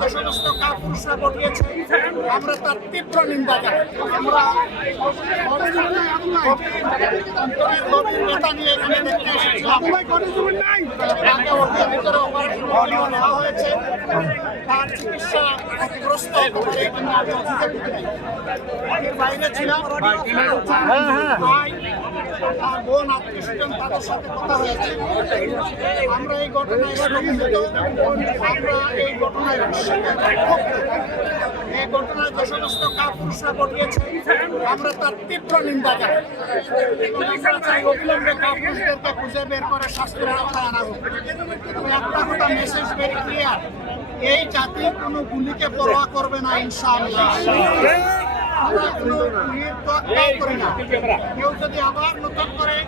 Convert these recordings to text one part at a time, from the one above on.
যে সমস্ত কাপুরুষরা ঘটিয়েছে আমরা তার তীব্র নিন্দা জানাই। আমরা গভীর নেতা নিয়ে এখানে দেখতে এসেছিলাম। তাকে ওর ভিতরে অপারেশন নেওয়া হয়েছে, তার চিকিৎসাগ্রস্ত বাইরে ছিলাম। ভাই আর বোন আত্মীয় স্বজন তাদের সাথে কথা হয়েছে। আমরা এই ঘটনায় সংযুক্ত, আমরা এই ঘটনায় এই ঘটনায় যে সমস্ত কাপুরুষরা ঘটিয়েছে আমরা তার তীব্র নিন্দা জানাই। আমরা চাই অবিলম্বে কাপুরুষদেরকে খুঁজে বের করে শাস্তির আওতায় আনা হোক। একটা কথা মেসেজ ভেরি ক্লিয়ার, এই জাতি কোনো গুলিকে পরোয়া করবে না ইনশাআল্লাহ। আমরা কোনো গুলির তোয়াক্কা করি না। কেউ যদি আবার নতুন করে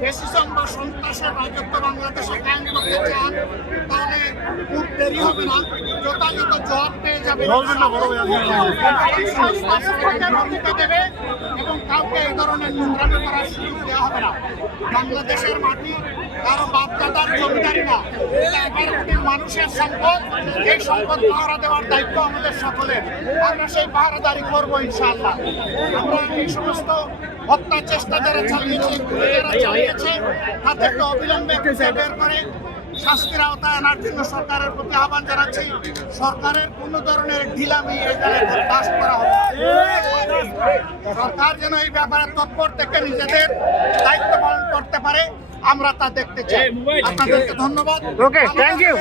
ফ্যাসিজম বা সন্ত্রাসের রাজত্ব বাংলাদেশে কায়েম করতে চান তাহলে খুব দেরি হবে না, যথাযথ জবাব পেয়ে যাবে দেবে এবং কাউকে এই ধরনের নোংরামি করার সুযোগ দেওয়া হবে না। বাংলাদেশের মাটি কারো বাপদাদার জমিদারি না, 11 কোটি মানুষের সম্পদ। এই সম্পদ পাহারা দেওয়ার দায়িত্ব আমাদের সকলের। আমরা সেই পাহারাদারি করবো ইনশাআল্লাহ। আমরা এই সমস্ত হত্যা চেষ্টা যারা চালিয়েছে, যারা চালিয়েছে তাদেরকে অবিলম্বে খুঁজে বের করে শাস্তির আওতায় আনার জন্য সরকারের প্রতি আহ্বান জানাচ্ছি। সরকারের কোন ধরনের ঢিলামি এখানে বরদাস্ত করা হবে। সরকার যেন এই ব্যাপারে তৎপর থেকে নিজেদের দায়িত্ব পালন করতে পারে আমরা তা দেখতে চাই। আপনাদেরকে ধন্যবাদ। ওকে, থ্যাংক ইউ।